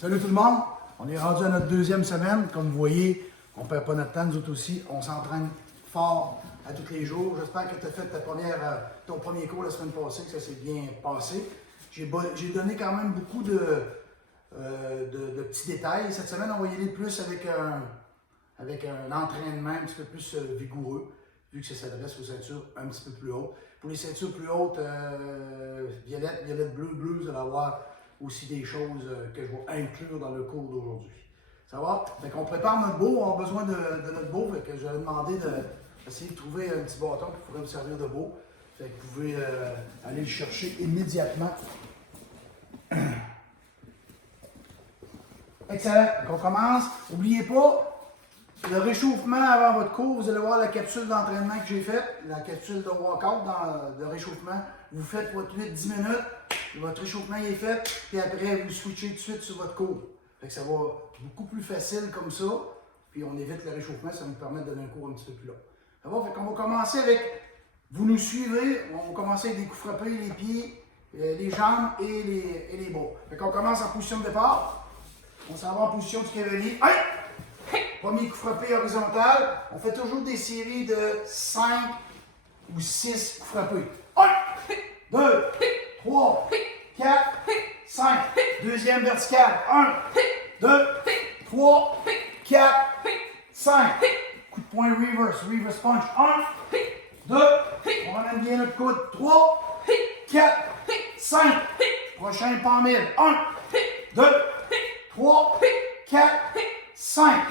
Salut tout le monde! On est rendu à notre deuxième semaine. Comme vous voyez, on ne perd pas notre temps, nous autres aussi. On s'entraîne fort à tous les jours. J'espère que tu as fait ton premier cours la semaine passée, que ça s'est bien passé. J'ai donné quand même beaucoup de petits détails. Cette semaine, on va y aller plus avec un entraînement un petit peu plus vigoureux, vu que ça s'adresse aux ceintures un petit peu plus hautes. Pour les ceintures plus hautes, violette, bleu, vous allez avoir aussi des choses que je vais inclure dans le cours d'aujourd'hui. Ça va? Fait qu'on prépare notre beau, on a besoin de notre beau, fait que je vais demander d'essayer de trouver un petit bâton qui pourrait me servir de beau. Fait que vous pouvez aller le chercher immédiatement. Excellent. Donc on commence. N'oubliez pas, le réchauffement avant votre cours, vous allez voir la capsule d'entraînement que j'ai faite, la capsule de workout de réchauffement. Vous faites votre 8-10 minutes, votre réchauffement est fait, puis après vous switchez tout de suite sur votre cours. Fait que ça va beaucoup plus facile comme ça, puis on évite le réchauffement, ça nous permet de donner un cours un petit peu plus long. Ça va? Fait qu'on va commencer avec, vous nous suivez, on va commencer avec des coups frappés, les pieds, les jambes et les bras. Fait qu'on commence en position de départ, on s'en va en position du cavalier. Premier coup frappé horizontal, on fait toujours des séries de 5 ou 6 coups frappés. 1, 2, 3, 4, 5. Deuxième vertical. 1, 2, 3, 4, 5. Coup de poing reverse punch. 1, 2, on ramène bien notre coude. 3, 4, 5. Prochain palm mid. 1, 2, 3, 4, 5.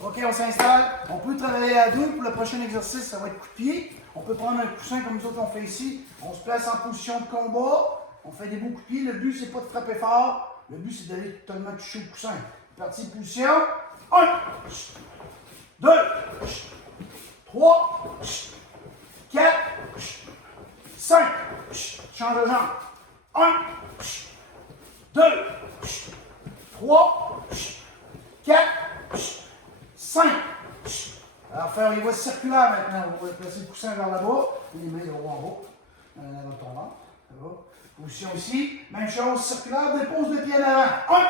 OK, on s'installe. On peut travailler à deux. Pour le prochain exercice, ça va être coup de pied. On peut prendre un coussin comme nous autres on fait ici. On se place en position de combat. On fait des beaux coups de pied. Le but, c'est pas de frapper fort. Le but, c'est d'aller totalement toucher au coussin. Parti, position. 1, 2, 3, 4, 5. Change de jambe. 1, 2, 3, 4, 5. Alors, faire les voies circulaires maintenant. Vous pouvez placer le coussin vers là-bas. Les mains en haut. Dans ton ventre. Ça va. Position ici. Même chose, circulaire. Dépose le pied en avant. 1.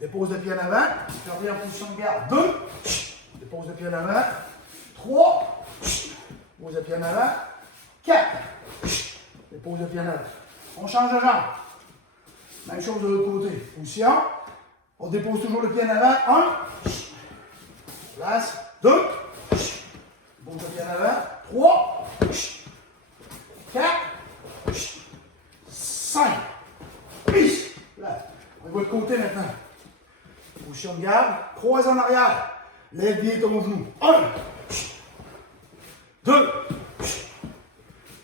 Dépose le pied en avant. Regardez en position de garde. 2. Dépose le pied en avant. 3. Dépose le pied en avant. 4. Dépose le pied en avant. On change de jambe. Même chose de l'autre côté. Position. On dépose toujours le pied en avant. 1. Place. 2. Dépose le pied en avant. 3. 4. 5. Là. On va de côté maintenant. Position de garde. Croise en arrière. Lève bien ton genou. 1. 2.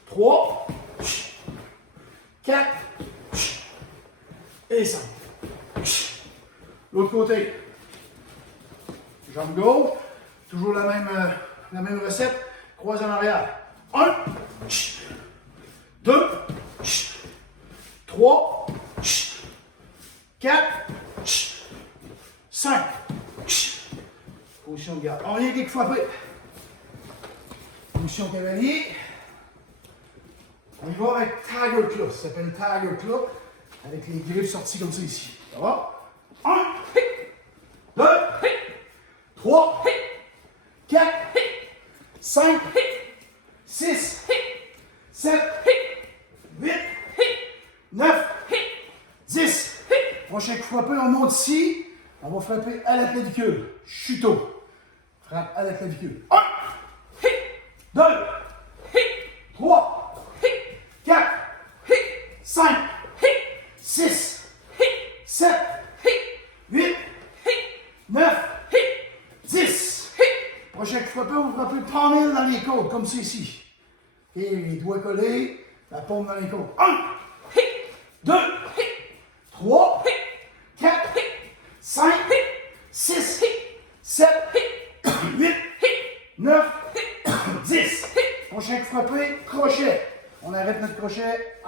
3. 4. Et 5. L'autre côté. Jambe gauche. Toujours la même recette. Croise en arrière. 1. 2. 3. 4. 5. Position de garde. On vient avec frapper. Position cavalier. On y va avec Tiger Claw. Ça s'appelle Tiger Claw. Avec les griffes sorties comme ça ici. Ça va? 1, 2, 3, 4, 5, 6, 7, 8, 9, 10. Prochain coup frappé, on monte ici. On va frapper à la clavicule. Chuteau. Frappe à la clavicule. 1, 2, 3, 4, 5, 6, 7, 8, 9, 10. Prochain coup frappé, on va frapper palm mid dans les côtes, comme c'est ici. Et les doigts collés, la paume dans les côtes. 1, 2, 3, 4, 5, 6, 7, 8, 9, 10. Prochain coup frappé, crochet. On arrête notre crochet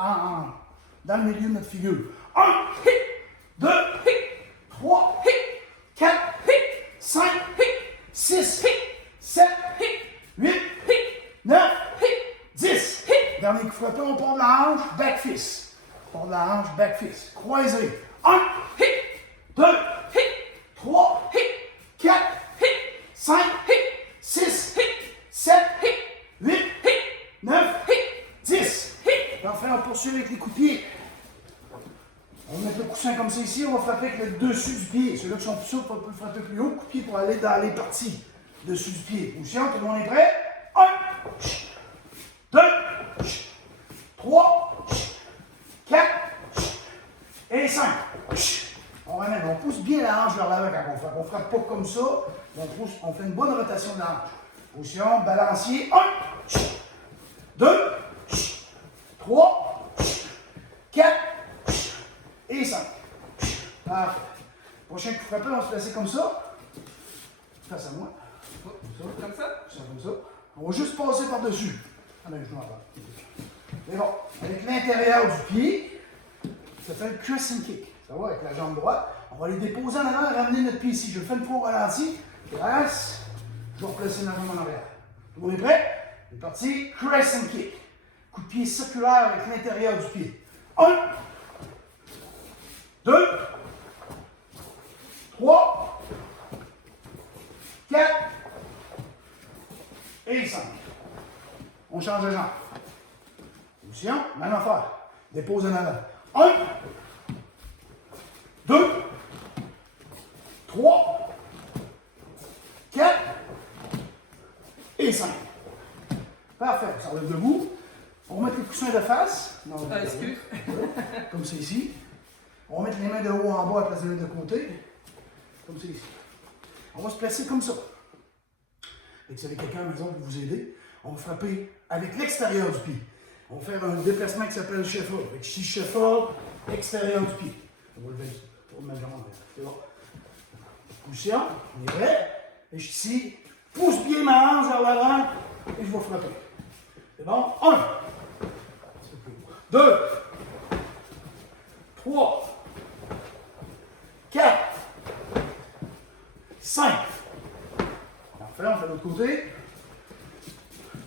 dans le milieu de notre figure. 1, 2, 3, 4, 5, 6, 7, 8, 9, 10. Dernier coup frappé, on part de la hanche, back fist. On part de la hanche, back fist. Croisé. 1, poursuit avec les coups de pied. On va mettre le coussin comme ça ici, on va frapper avec le dessus du pied. Ceux-là qui sont plus souples, on peut le frapper plus haut, coup de pied pour aller dans les parties dessus du pied. Position, tout le monde est prêt? 1, 2, 3, 4 et 5. On ramène, on pousse bien la hanche vers l'avant quand on frappe. On ne frappe pas comme ça, on fait une bonne rotation de la hanche. Position, balancier. 1, 2, 3, 4 et 5. Parfait. Prochain coup frappé, on va se placer comme ça. Face à moi. Comme ça? Comme ça. On va juste passer par-dessus. Ah ben, je dois en faire. Mais bon, avec l'intérieur du pied, ça fait le crescent kick. Ça va, avec la jambe droite. On va les déposer en avant et ramener notre pied ici. Je fais une fois au ralenti. Grâce. Je vais replacer la jambe en arrière. Tout le monde est prêt? C'est parti. Crescent kick. Coup de pied circulaire avec l'intérieur du pied. 1, 2, 3, 4 et 5. On change de jambe. Position, même affaire. Dépose en avant. 1, 2, 3, 4 et 5. Parfait. On s'enlève debout. On va mettre les coussins de face. Non, Excuse. comme c'est ici. On va mettre les mains de haut en bas à la place des mains de côté. Comme c'est ici. On va se placer comme ça. Et si vous avez quelqu'un à la maison pour vous aider, on va frapper avec l'extérieur du pied. On va faire un déplacement qui s'appelle shuffle. Avec ici, shuffle, extérieur du pied. On va lever ici. Pour ma jambe. C'est bon. Position, on est prêt. Et ici, pousse bien ma hanche vers l'avant et je vais frapper. C'est bon? 1, 2, 3, 4, 5. Parfait, on fait l'autre côté.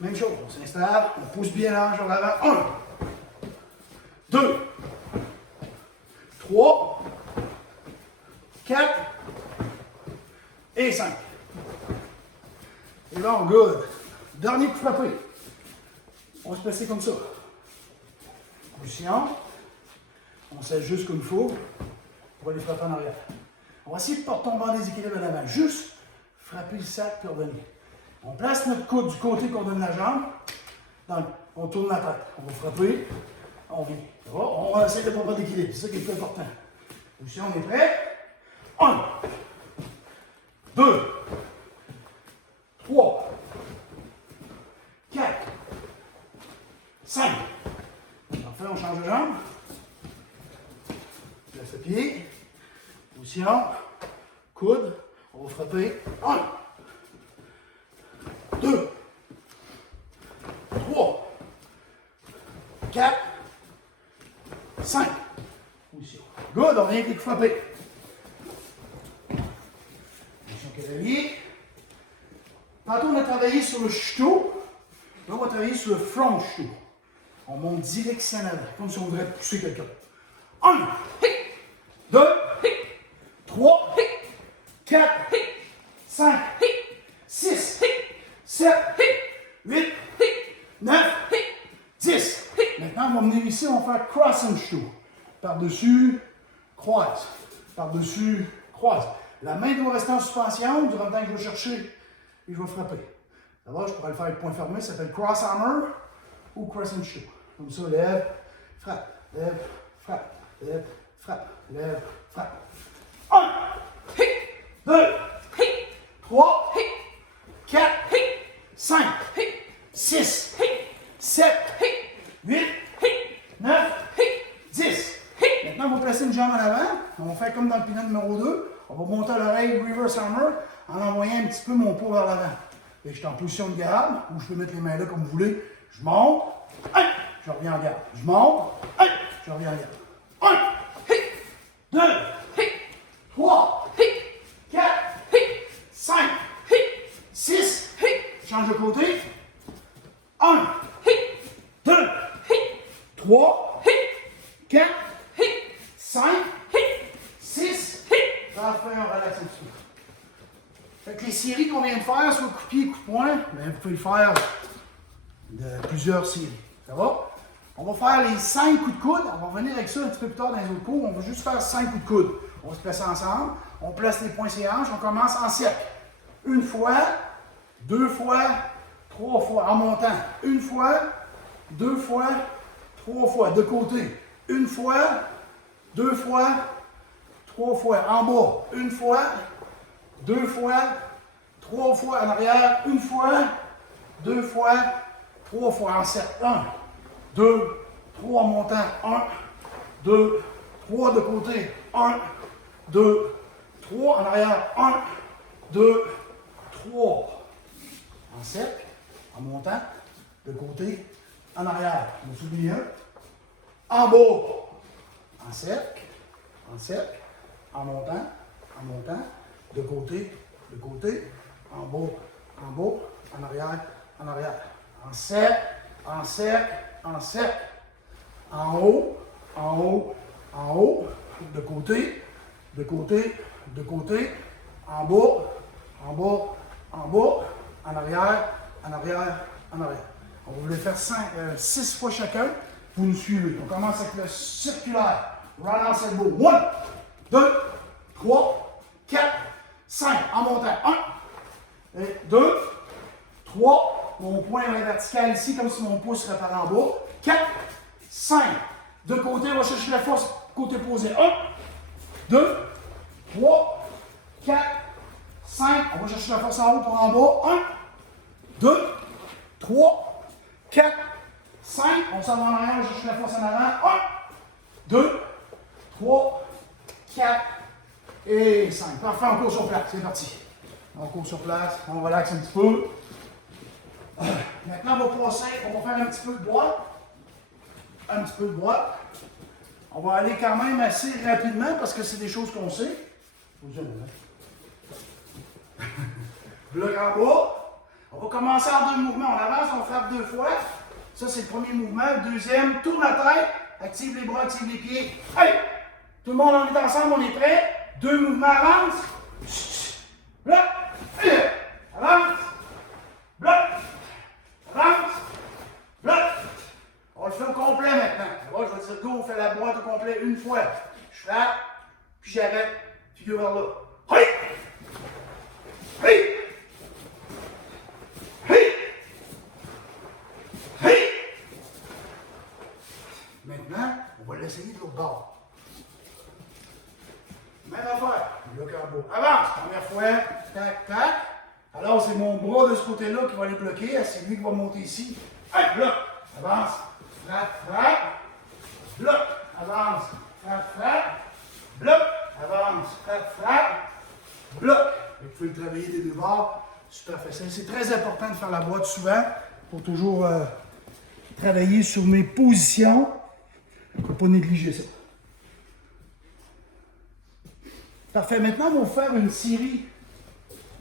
Même chose, on s'installe, on pousse bien l'ange vers l'avant. 1, 2, 3, 4 et 5. Et bon, good. Dernier coup frappé. On va se placer comme ça. Position. On s'ajuste comme il faut pour aller frapper en arrière. On va essayer de ne pas tomber en déséquilibre à l'avant. Juste frapper le sac et revenir. On place notre coude du côté qu'on donne la jambe. On tourne la tête. On va frapper. On vient. On va essayer de ne pas prendre d'équilibre. C'est ça qui est le plus important. Position, on est prêt. 1, 2, 3, 4, 5. Parfait, on change de jambe. Place le pied. Position. Coude. On va frapper. 1, 2, 3, 4, 5. Position. Good, on revient avec les coups frappés. Position cavalier. Tantôt, on a travaillé sur le chuteau. Là, on va travailler sur le front chuteau. On monte directionnellement, comme si on voudrait pousser quelqu'un. 1, 2, 3, 4, 5, 6, 7, 8, 9, 10. Maintenant, on va venir ici, on va faire cross and shoot. Par-dessus, croise. Par-dessus, croise. La main doit rester en suspension durant le temps que je vais chercher et je vais frapper. D'abord, je pourrais le faire avec point fermé, ça s'appelle cross hammer ou cross and shoot. Comme ça, lève, frappe, lève, frappe, lève, frappe, lève, frappe. 1, 2, 3, 4, 5, 6, 7, 8, 9, 10. Maintenant, on va placer une jambe en avant. On va faire comme dans le pinote numéro 2. On va monter à l'oreille reverse hammer en envoyant un petit peu mon poids vers l'avant. Je suis en position de garde, ou je peux mettre les mains là comme vous voulez. Je monte, je reviens en garde. Je monte, je reviens en garde. 1, 2, 3, 4, 5, 6, change de côté. 1, 2, 3, 4, 5, 6. Parfait, on relaxe un petit peu. Fait que les séries qu'on vient de faire, soit coup de pied, coup de poing, mais vous pouvez le faire de plusieurs séries. Ça va? On va faire les 5 coups de coude. On va revenir avec ça un petit peu plus tard dans les autres cours. On va juste faire 5 coups de coude. On va se placer ensemble. On place les poings sur les hanches. On commence en cercle. Une fois, deux fois, trois fois en montant. Une fois, deux fois, trois fois de côté. Une fois, deux fois, trois fois en bas. Une fois, deux fois, trois fois en arrière. Une fois, deux fois, trois fois en cercle. 1, 2, 3 en montant. 1, 2, 3 de côté. 1, 2, 3 en arrière. 1, 2, 3. En cercle, en montant, de côté, en arrière. On va souligner un. En bas, en cercle, en montant, de côté, en bas, en arrière, en cercle, en haut, de côté, en bas, en arrière. On va vous les faire 6 fois chacun. Vous nous suivez. On commence avec le circulaire. Roundhouse elbow. 1, 2, 3, 4, 5. En montant. 1, 2, 3. Mon poing va être vertical ici, comme si mon pouce serait par en bas. 4, 5. De côté, on va chercher la force. Côté posé. 1, 2, 3, 4, 5. On va chercher la force en haut pour en bas. 1, 2, 3, 4, 5. On s'en va en arrière, on va chercher la force en avant. 1, 2, 3, 4 et 5. Parfait, on court sur place. C'est parti. On court sur place, on relaxe un petit peu. Maintenant, on va passer, on va faire un petit peu de droite. On va aller quand même assez rapidement parce que c'est des choses qu'on sait. Faut dire, bloc en bas. On va commencer en 2 mouvements. On avance, on frappe 2 fois. Ça, c'est le premier mouvement. Le deuxième, tourne la tête, active les bras, active les pieds. Allez! Tout le monde, on est ensemble, on est prêt. 2 mouvements, avance. Bloc. Avance. Bloc. Avance. Bloc. On le fait au complet maintenant. Moi, je vais dire go, on fait la boîte au complet une fois. Je frappe, puis j'arrête, figure vers là. Hey! Hey! Hey! Hey! Maintenant, on va l'essayer de l'autre bord. Même affaire. Bloc en bas. Avance. Première fois. Tac, tac. Alors, c'est mon bras de ce côté-là qui va les bloquer. C'est lui qui va monter ici. Hey, bloc. Avance. Frappe, frappe. Bloc. Avance. Frappe, frappe. Bloc. Avance. Frappe, frappe. Bloc. Vous pouvez le travailler des deux bords. Super facile. C'est très important de faire la boîte souvent pour toujours travailler sur mes positions. Il ne faut pas négliger ça. Parfait. Maintenant, on va faire une série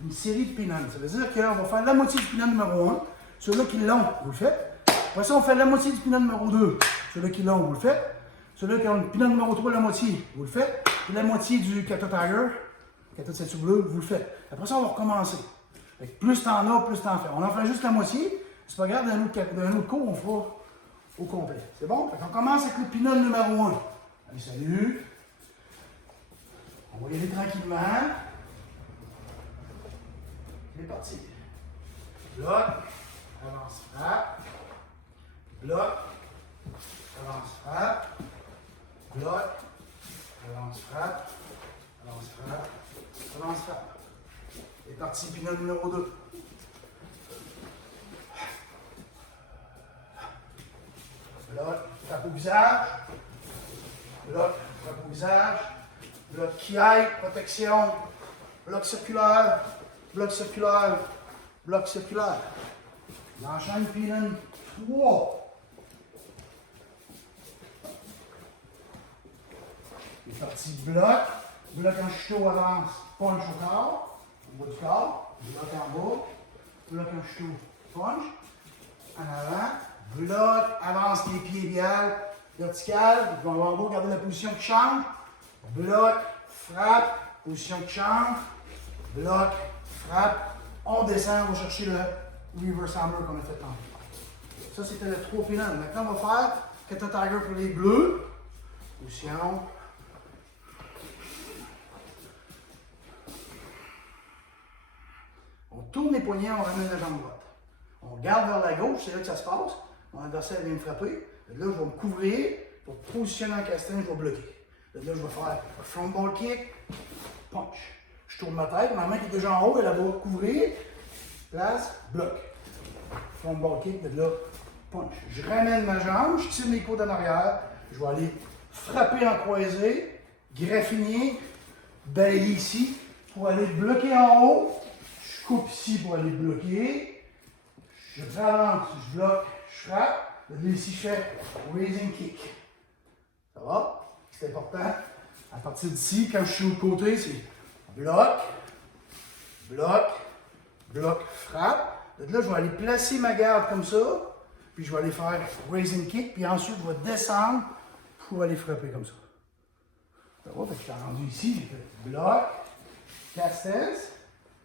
de pin-on. Ça veut dire qu'on va faire la moitié du pin-on numéro 1. Ceux-là qui l'ont, vous le faites. Après ça, on fait la moitié du pin-on numéro 2. Ceux-là qui l'ont, vous le faites. Ceux-là qui ont le pin-on numéro 3, la moitié, vous le faites. Et la moitié du kata tiger, kata de ceinture bleue, vous le faites. Après ça, on va recommencer. Plus t'en as, plus t'en fais. On en fait juste la moitié. C'est pas grave, d'un autre cours, on fera au complet. C'est bon? On commence avec le pin-on numéro 1. Allez, salut. On va y aller tranquillement. C'est parti. Bloc, avance, frappe. Bloc, avance, frappe. Bloc, avance, frappe. Avance, frappe. Avance, frappe. C'est parti, pin-on numéro 2. Bloc, frappe au visage. Bloc, frappe au visage. Bloc qui aille, protection. Bloc circulaire. Bloc circulaire. Bloc circulaire. On enchaîne pin-on 3. C'est parti, bloc. Bloc en chuteau avance. Punch au corps. Au bas du corps. Bloc en bas. Bloc en chuteau. Punch. En avant. Bloc. Avance les pieds viales. Vertical. Vous allez en bas, gardez la position qui change. Bloc. Frappe. Position qui change. Bloc. Frappe. On descend. On va chercher le reverse hammer qu'on a fait tantôt. Ça, c'était le 3 pin-on. Maintenant, on va faire Kata Tiger pour les bleus. Position. On tourne les poignets, on ramène la jambe droite. On garde vers la gauche, c'est là que ça se passe. Mon adversaire vient me frapper. Là, je vais me couvrir pour positionner en castagne, je vais bloquer. Là, je vais faire un front ball kick, punch. Je tourne ma tête, ma main qui est déjà en haut, elle va couvrir, place, bloc. Front ball kick, là, punch. Je ramène ma jambe, je tire mes coudes en arrière, je vais aller frapper en croisé, graffiner, balayer ici pour aller bloquer en haut. Je coupe ici pour aller bloquer. Je ralente, je bloque, je frappe. Là, ici, je fais raising kick. Ça va? C'est important. À partir d'ici, quand je suis au côté, c'est bloc, bloc, bloc, frappe. Là, je vais aller placer ma garde comme ça. Puis je vais aller faire raising kick. Puis ensuite, je vais descendre pour aller frapper comme ça. Ça va? Fait que je suis rendu ici. J'ai fait bloc, castesse,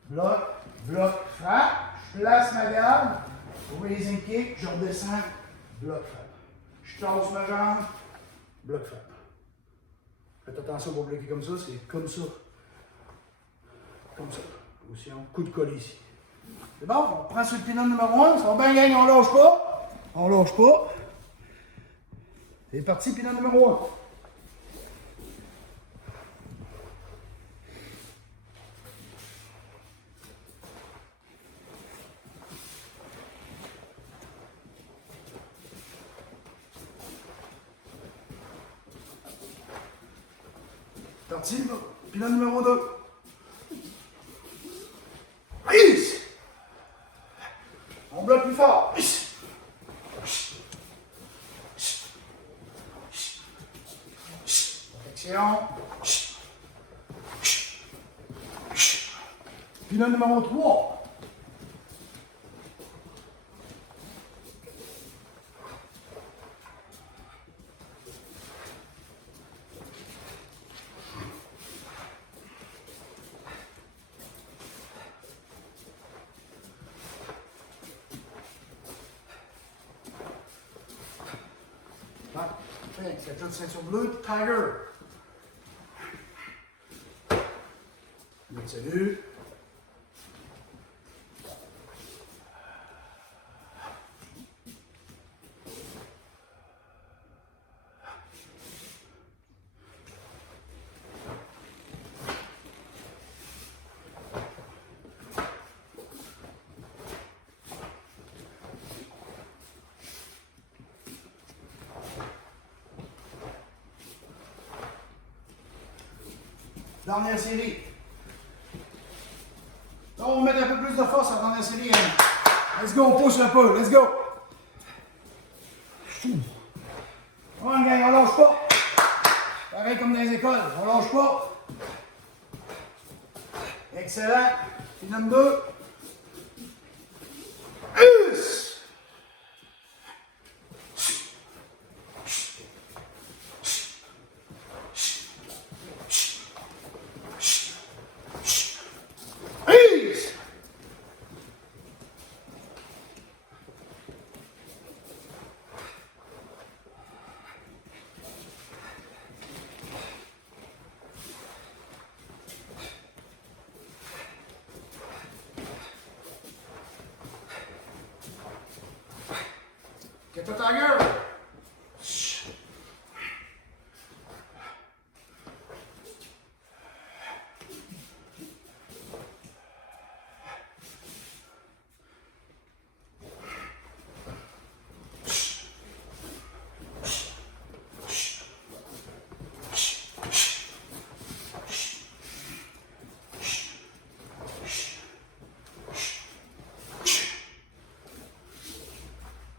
bloc, bloc, frappe. Je place ma garde. Raising kick. Je redescends. Bloc, frappe. Je tasse ma jambe. Bloc, frappe. Faites attention pour bloquer comme ça. C'est comme ça. Comme ça. Position. Coup de colle ici. C'est bon? On prend sur le pin numéro 1. Ça va bien, gang. On lâche pas. On lâche pas. C'est parti, pin numéro 1. Parti, pilote numéro 2. On bloque plus fort. Protection. Pilote numéro 3. C'est une ceinture bleue, Tiger. Salut. Dernière série. Là, on va mettre un peu plus de force à la dernière série. Hein. Let's go, on pousse un peu. Let's go. On gang, on lâche pas. Pareil comme dans les écoles, on lâche pas. Excellent. Finum 2. Get the Tiger!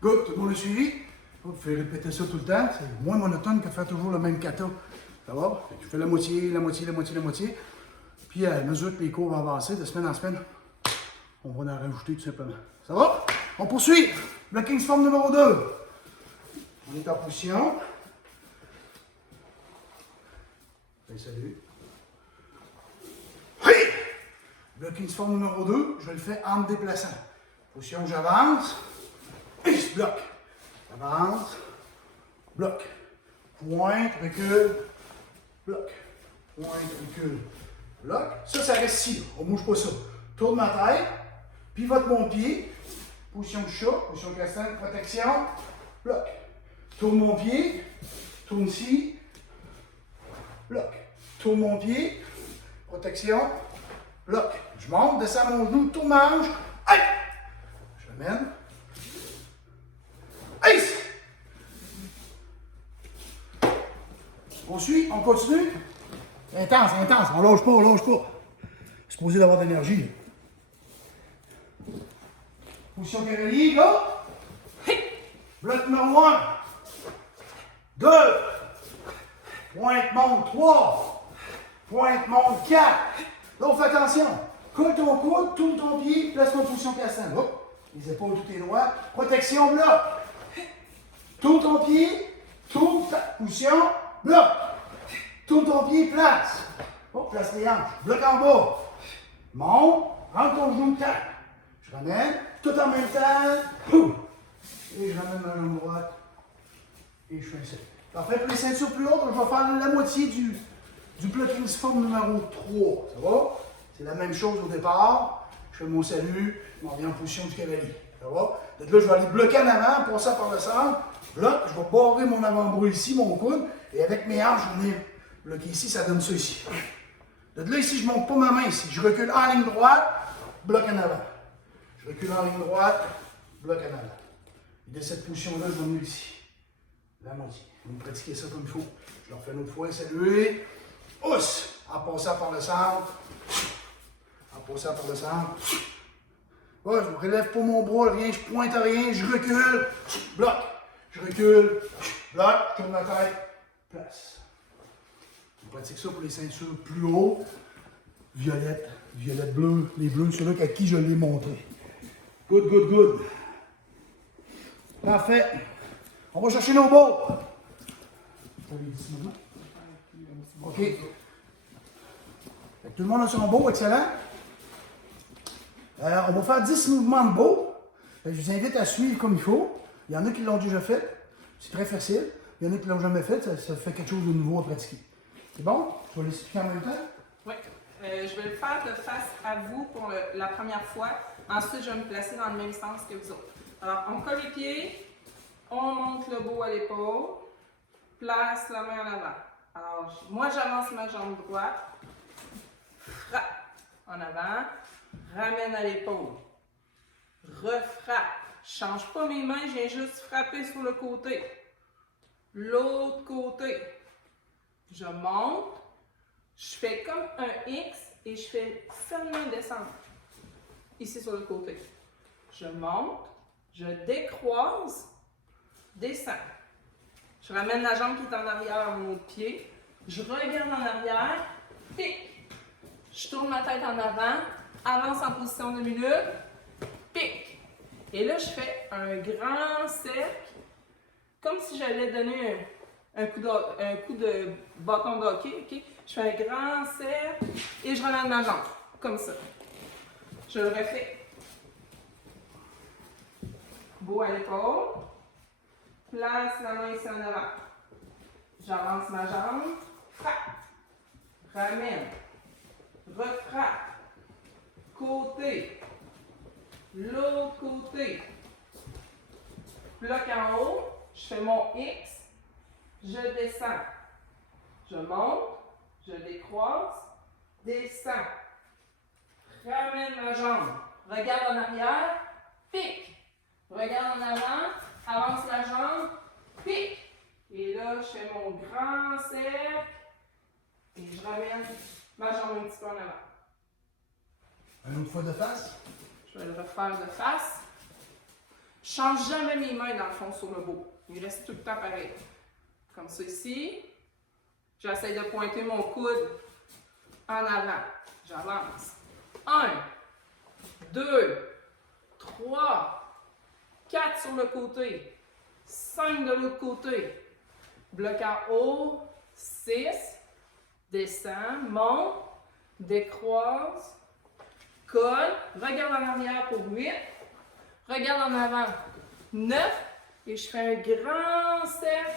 Good, tout le monde a suivi. Vous pouvez répéter ça tout le temps. C'est moins monotone que faire toujours le même kata. Ça va? Je fais la moitié, la moitié, la moitié, la moitié. Puis à mesure que les cours vont avancer de semaine en semaine, on va en rajouter tout simplement. Ça va? On poursuit. Blocking form numéro 2. On est en position. Ben, salut. Oui! Blocking form numéro 2, je le fais en me déplaçant. Position, j'avance. Et je bloque. J'avance. bloc. Pointe, recule, bloc. Pointe, recule, bloc. Ça reste ici. On ne bouge pas ça. Tourne ma tête, pivote mon pied. Position de chat, position castagne, protection, bloc. Tourne mon pied, tourne ici, bloc. Tourne mon pied, protection, bloc. Je monte, descends mon genou, tourne ma hanche, aïe! Je l'amène. Aïe! On suit, on continue. Intense, intense, on lâche pas, on lâche pas. C'est supposé d'avoir de l'énergie. Position cavalier, go! Bloc numéro 1. 2. Pointe monte 3. Pointe monte 4. Là, on fait attention. Colle ton coude, tourne ton pied, place ton position castagne. Hop. Les épaules, tout est droit. Protection, bloc. Tourne ton pied, tourne ta position, bloc. Tourne ton pied, place. Hop, place les hanches. Bloc en bas. Monte, rentre ton genou, tac. Je ramène, tout en même temps. Et je ramène ma jambe droite. Et je fais un set. Parfait, pour les ceintures plus hautes, je vais faire la moitié du blocking form numéro 3. Ça va? C'est la même chose au départ. Je fais mon salut, je m'en reviens en position du cavalier. Ça va? Donc là, je vais aller bloquer en avant, passer par le centre. Bloc, je vais barrer mon avant-bras ici, mon coude. Et avec mes hanches, je vais venir bloquer ici, ça donne ça ici. Donc là, ici, je ne monte pas ma main ici. Je recule en ligne droite, bloc en avant. Je recule en ligne droite, bloc en avant. Et de cette position-là, je vais venir ici. La moitié. Vous me pratiquez ça comme il faut. Je le refais une autre fois. Saluer. Housse! En passant par le centre. En passant par le centre. Ouais, je ne relève pas mon bras, rien. Je pointe à rien. Je recule. Bloc. Je recule. Bloc. Je tourne la tête. Place. On pratique ça pour les ceintures plus hautes. Violette. Violette bleue. Les bleus, ceux-là à qui je l'ai montré. Good, good, good. Parfait. On va chercher nos balles. OK. Tout le monde a son beau, excellent. On va faire 10 mouvements de beau. Je vous invite à suivre comme il faut. Il y en a qui l'ont déjà fait. C'est très facile. Il y en a qui ne l'ont jamais fait. Ça fait quelque chose de nouveau à pratiquer. C'est bon? Je vais l'expliquer en même temps. Oui. Je vais le faire de face à vous pour la première fois. Ensuite, je vais me placer dans le même sens que vous autres. Alors, on colle les pieds. On monte le dos à l'épaule. Place la main en avant. Alors, moi, j'avance ma jambe droite. Frappe en avant. Ramène à l'épaule. Refrappe. Je ne change pas mes mains, je viens juste frapper sur le côté. L'autre côté. Je monte. Je fais comme un X et je fais seulement descendre. Ici sur le côté. Je monte. Je décroise. Descends. Je ramène la jambe qui est en arrière à mon autre pied. Je regarde en arrière. Pique. Je tourne ma tête en avant. Avance en position de minute. Pique. Et là, je fais un grand cercle. Comme si j'allais donner un coup de bâton de hockey. Okay? Je fais un grand cercle et je ramène ma jambe. Comme ça. Je le refais. Beau à l'épaule. Place la main ici en avant. J'avance ma jambe. Frappe. Ramène. Refrappe. Côté. L'autre côté. Bloc en haut. Je fais mon X. Je descends. Je monte. Je décroise. Descends. Ramène ma jambe. Regarde en arrière. Pique. Regarde en avant. Avance la jambe, pique. Et là, je fais mon grand cercle et je ramène ma jambe un petit peu en avant. Une autre fois de face. Je vais le refaire de face. Je ne change jamais mes mains dans le fond sur le dos. Il reste tout le temps pareil. Comme ça ici. J'essaie de pointer mon coude en avant. J'avance. 1, 2, 3. 4 sur le côté, 5 de l'autre côté, bloc en haut, 6, descend, monte, décroise, colle, regarde en arrière pour 8, regarde en avant, 9, et je fais un grand cercle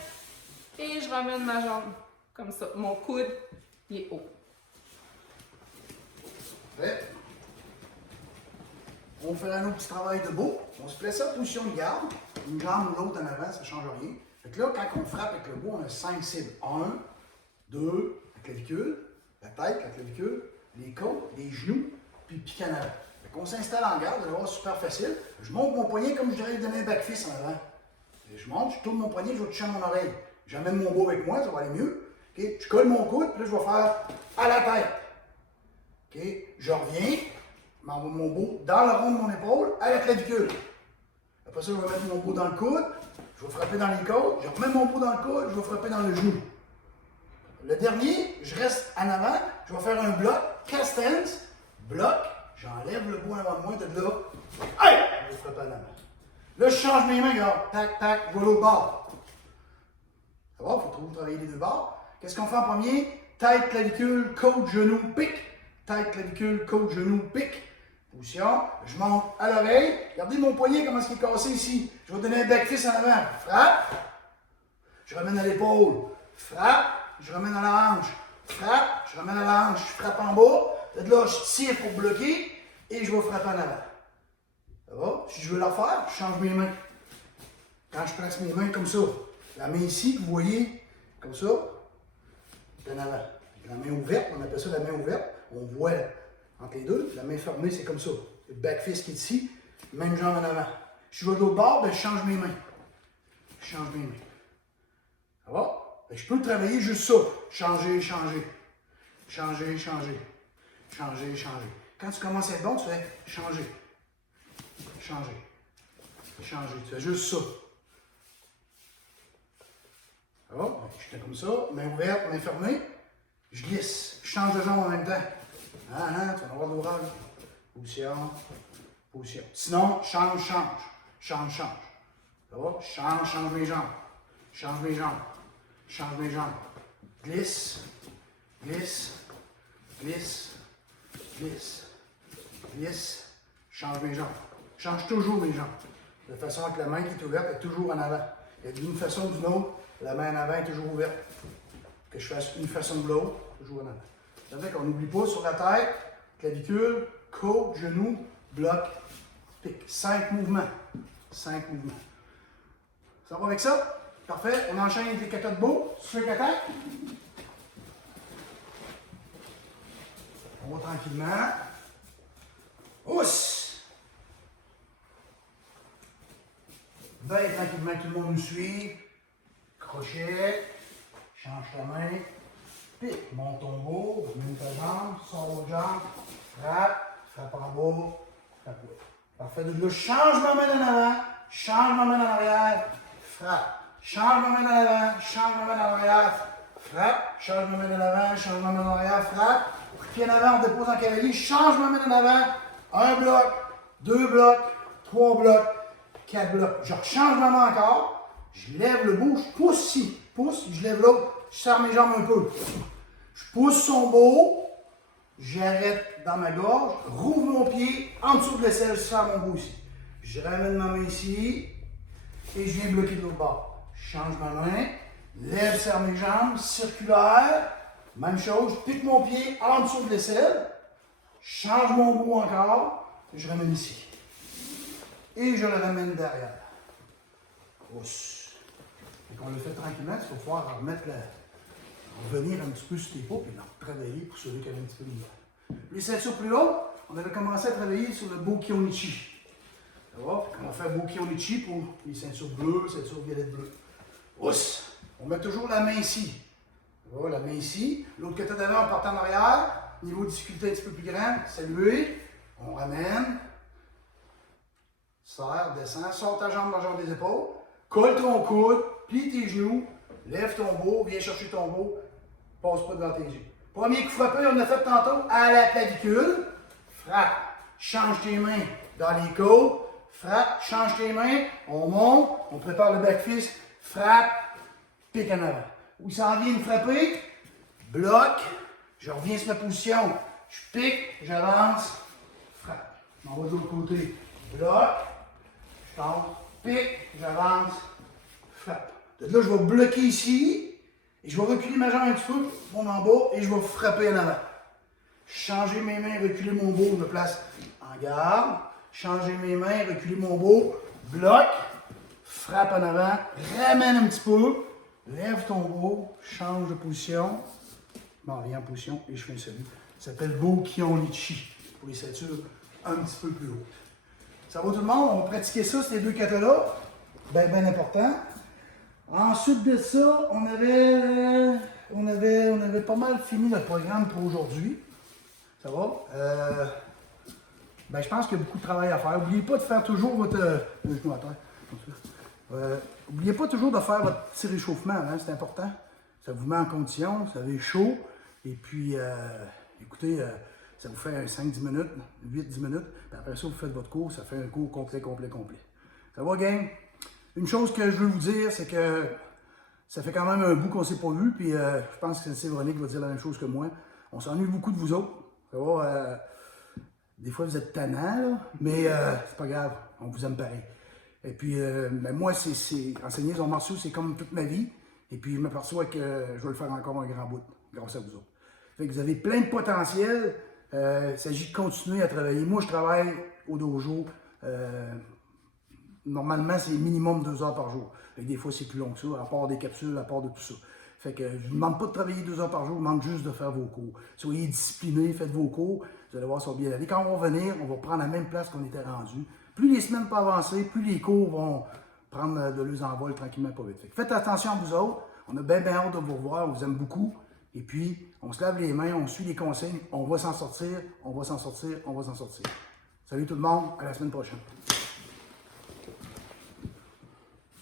Et je ramène ma jambe comme ça. Mon coude, il est haut. Prêt? On fait un autre petit travail de dos. On se place en position de garde. Une jambe ou l'autre en avant, ça ne change rien. Fait que là, quand on frappe avec le dos, on a 5 cibles. 1, 2, la clavicule, la tête, la clavicule, les côtes, les genoux, puis le pied en avant. Fait qu'on s'installe en garde, c'est super facile. Je monte mon poignet comme je dirais donner un back-fist en avant. Et je monte, je tourne mon poignet, je vais toucher mon oreille. J'amène mon dos avec moi, ça va aller mieux. Okay? Je colle mon coude, puis là, je vais faire à la tête. Okay? Je reviens, m'envoie mon beau dans le rond de mon épaule, à la clavicule. Après ça, je vais mettre mon beau dans le coude, je vais frapper dans les côtes, je remets mon beau dans le coude, je vais frapper dans le genou. Le dernier, je reste en avant, je vais faire un bloc, cast hands, bloc, j'enlève le beau en avant de moi, de là, hey! Je vais frapper en avant. Là, je change mes mains, regarde, tac, tac, je vais l'autre bord. Ça va, il faut toujours travailler les deux bords. Qu'est-ce qu'on fait en premier? Tête, clavicule, côte, genou, pic. Tête, clavicule, côte, genou, pic. Position, je monte à l'oreille. Regardez mon poignet, comment il est cassé ici. Je vais donner un back-fist en avant. Frappe. Je ramène à l'épaule. Frappe. Je ramène à la hanche. Frappe. Je ramène à la hanche. Je frappe en bas. De là, je tire pour bloquer. Et je vais frapper en avant. Ça va? Si je veux la refaire, je change mes mains. Quand je place mes mains comme ça, la main ici, vous voyez, comme ça, en avant. La main ouverte, on appelle ça la main ouverte. On voit entre les deux. La main fermée, c'est comme ça. Le back-fist qui est ici, même jambe en avant. Si je vais de l'autre bord, ben, je change mes mains. Je change mes mains. Ça va? Ben, je peux travailler juste ça. Changer, changer. Changer, changer. Changer, changer. Quand tu commences à être bon, tu fais changer. Changer. Changer. Tu fais juste ça. Ça va? Je fais comme ça. Main ouverte, main fermée. Je glisse. Je change de jambe en même temps. Tu vas avoir de l'orage. Position. Position. Sinon, change, change. Change, change. Ça va? Change, change mes jambes. Change mes jambes. Change mes jambes. Glisse. Glisse. Glisse. Glisse. Glisse. Change mes jambes. Change toujours mes jambes. De façon que la main qui est ouverte est toujours en avant. Et d'une façon ou d'une autre, la main en avant est toujours ouverte. Que je fasse une façon de l'autre, toujours en avant. Ça fait qu'on n'oublie pas sur la tête, clavicule, côte, genou, bloc, pic. 5 mouvements. 5 mouvements. Ça va avec ça? Parfait. On enchaîne avec les kata de beau. Sur les kata. On va tranquillement. Ousse! Bien tranquillement, tout le monde nous suit. Crochet. Change ta main. Pique. Monte ton beau. Mets ta jambe. Sors l'autre jambe. Frappe. Frappe en bas. Frappe. Parfait. De là, change ma main en avant. Change ma main en arrière. Frappe. Change ma main en avant. Change ma main en arrière. Frappe. Change ma main en avant. Change ma main en arrière. Frappe. Pied en avant, on dépose en cavalier. Change ma main en avant. 1 bloc. 2 blocs. 3 blocs. 4 blocs. Je rechange ma main encore. Je lève le bout. Je pousse ici. Pousse. Je lève l'autre. Je serre mes jambes un peu. Je pousse son beau. J'arrête dans ma gorge. Rouvre mon pied. En dessous de l'aisselle, je serre mon bout ici. Je ramène ma main ici. Et je viens bloquer de l'autre bord. Je change ma main. Lève, serre mes jambes. Circulaire. Même chose. Je pique mon pied en dessous de l'aisselle. Je change mon bout encore. Et je ramène ici. Et je le ramène derrière. Ousse. Et qu'on le fait tranquillement, il faut pouvoir remettre revenir un petit peu sur tes pas et travailler pour celui qui a un petit peu de misère. Les ceintures plus hautes, on avait commencé à travailler sur le Bokyonichi. Ça va? On va faire Bokyonichi pour les ceintures bleues, ceintures violettes bleues. Ousse! On met toujours la main ici. Ça va, la main ici. L'autre côté d'avant, on part en arrière. Niveau de difficulté un petit peu plus grand. Saluer. On ramène. Serre, descend. Sors ta jambe largeur des épaules. Colle ton coude. Plie tes genoux. Lève ton beau. Viens chercher ton beau. Passe pas devant tes yeux. Premier coup frappé, on a fait tantôt à la clavicule. Frappe. Change tes mains dans les côtes. Frappe. Change tes mains. On monte. On prépare le back-fist. Frappe. Pique en avant. Où il s'en vient de frapper. Bloc. Je reviens sur ma position. Je pique. J'avance. Frappe. Je m'en vais de l'autre côté. Bloc. Je tombe. Pique. J'avance. Frappe. De là, je vais bloquer ici, et je vais reculer ma jambe un petit peu, mon en bas, et je vais frapper en avant. Changer mes mains, reculer mon dos, je me place en garde. Changer mes mains, reculer mon dos, bloc, frappe en avant, ramène un petit peu, lève ton dos, change de position. Bon, viens en position et je fais un salut. Ça s'appelle Bokion Ichi pour les ceintures un petit peu plus hautes. Ça va tout le monde? On va pratiquer ça, ces deux katas-là. Bien important. Ensuite de ça, on avait pas mal fini notre programme pour aujourd'hui. Ça va? Je pense qu'il y a beaucoup de travail à faire. N'oubliez pas de faire toujours votre... le genou à terre, comme ça. N'oubliez pas toujours de faire votre petit réchauffement, hein, c'est important. Ça vous met en condition, vous avez chaud. Et puis, écoutez, ça vous fait 5-10 minutes, 8-10 minutes. Puis après ça, vous faites votre cours, ça fait un cours complet. Ça va, gang? Une chose que je veux vous dire, c'est que ça fait quand même un bout qu'on ne s'est pas vu. Puis je pense que c'est Véronique va dire la même chose que moi. On s'ennuie beaucoup de vous autres. Ça va? Des fois, vous êtes tannants, là, mais c'est pas grave, on vous aime pareil. Et puis, moi, enseigner les arts martiaux, c'est comme toute ma vie. Et puis, je m'aperçois que je vais le faire encore un grand bout, grâce à vous autres. Fait que vous avez plein de potentiel. Il s'agit de continuer à travailler. Moi, je travaille au dojo. Normalement, c'est minimum 2 heures par jour. Et des fois, c'est plus long que ça, à part des capsules, à part de tout ça. Fait que je ne vous demande pas de travailler 2 heures par jour, je vous demande juste de faire vos cours. Soyez disciplinés, faites vos cours, vous allez voir, ça va bien aller. Quand on va venir, on va prendre la même place qu'on était rendu. Plus les semaines vont avancer, plus les cours vont prendre de leurs envols tranquillement, pas vite. Fait que faites attention à vous autres, on a bien hâte de vous revoir, on vous aime beaucoup. Et puis, on se lave les mains, on suit les consignes, on va s'en sortir, on va s'en sortir, on va s'en sortir. Salut tout le monde, à la semaine prochaine.